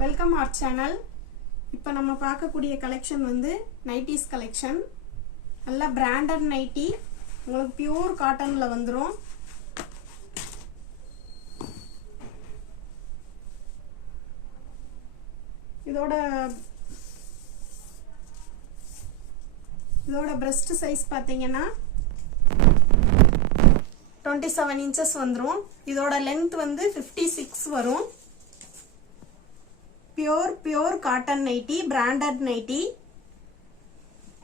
Welcome our channel. இப்போ நம்ம பார்க்கக்கூடிய கலெக்ஷன் வந்து நைட்டிஸ் கலெக்ஷன். நல்ல பிராண்டட் நைட்டி, உங்களுக்கு பியூர் காட்டன்ல வந்துரும். இதோட breast சைஸ் பாத்தீங்கன்னா 27 inches வந்துரும். இதோட லெந்த் வந்து 56 வரும். Pure cotton nighty, branded nighty.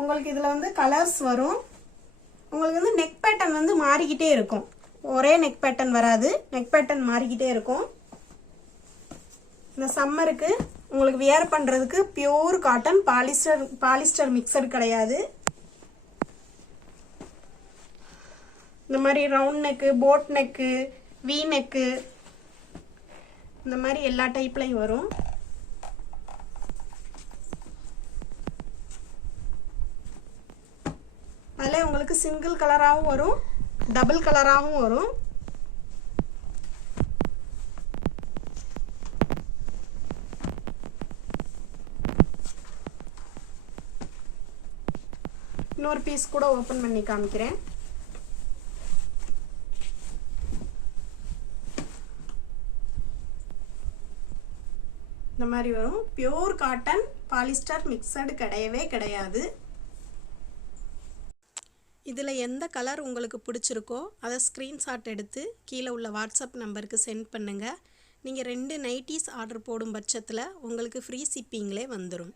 உங்களுக்கு இதுல வந்து கலர்ஸ் வரும். உங்களுக்கு வந்து நெக் பேட்டர்ன் வந்து மாறிக்கிட்டே இருக்கும். ஒரே நெக் பேட்டர்ன் வராது, நெக் பேட்டர்ன் மாறிக்கிட்டே இருக்கும். இந்த சம்மருக்கு உங்களுக்கு வியர் பண்றதுக்கு பியூர் காட்டன், பாலிஸ்டர் மிக்சட் கிடையாது. இந்த மாதிரி round neck, boat neck, we neck, இந்த மாதிரி எல்லா டைப்லையும் வரும். அதில் உங்களுக்கு சிங்கிள் கலராகவும் வரும், டபுள் கலராகவும் வரும். இன்னொரு பீஸ் கூட ஓப்பன் பண்ணி காமிக்கிறேன். இந்த மாதிரி வரும். பியூர் காட்டன், பாலிஸ்டர் மிக்சடு கிடையவே கிடையாது. இதில் எந்த கலர் உங்களுக்கு பிடிச்சிருக்கோ அதை ஸ்க்ரீன்ஷாட் எடுத்து கீழே உள்ள வாட்ஸ்அப் நம்பருக்கு சென்ட் பண்ணுங்கள். நீங்கள் 2 நைட்டிஸ் ஆர்டர் போடும் பட்சத்தில் உங்களுக்கு ஃப்ரீ ஷிப்பிங்லே வந்துடும்.